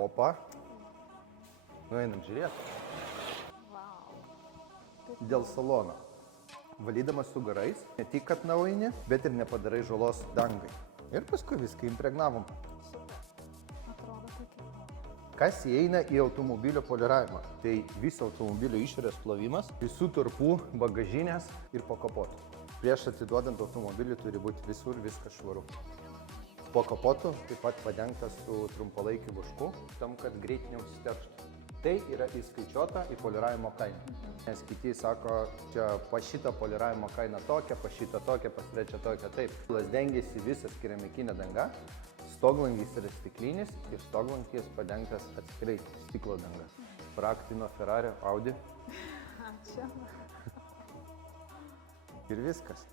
Opa. Nueinam žiūrėti. Wow. Dėl salono. Valydamas su garais, ne tik kad nauini, bet ir nepadarai žalos dangai. Ir paskui viską impregnavom. Super. Atrodo tokia. Kas įeina į automobilio poliravimą? Tai viso automobilio išorės plovimas, visų tarpų, bagažinės ir po kapotu. Prieš atiduodant automobilį turi būti visur viskas švaru. Po kapotu taip pat padengtas su trumpalaikiu vašku, tam, kad greit neužsiterštų. Tai yra įskaičiuota į poliravimo kainą. Nes kiti sako, čia pas šitą poliravimo kainą tokia, pas šitą tokia, pas trečią tokia. Taip, dengiasi visas keramikinė danga, stoglangis yra stiklinis ir stoglangis padengtas atskirai stiklo danga. Praktino Ferrari, Audi Ačiū. ir viskas.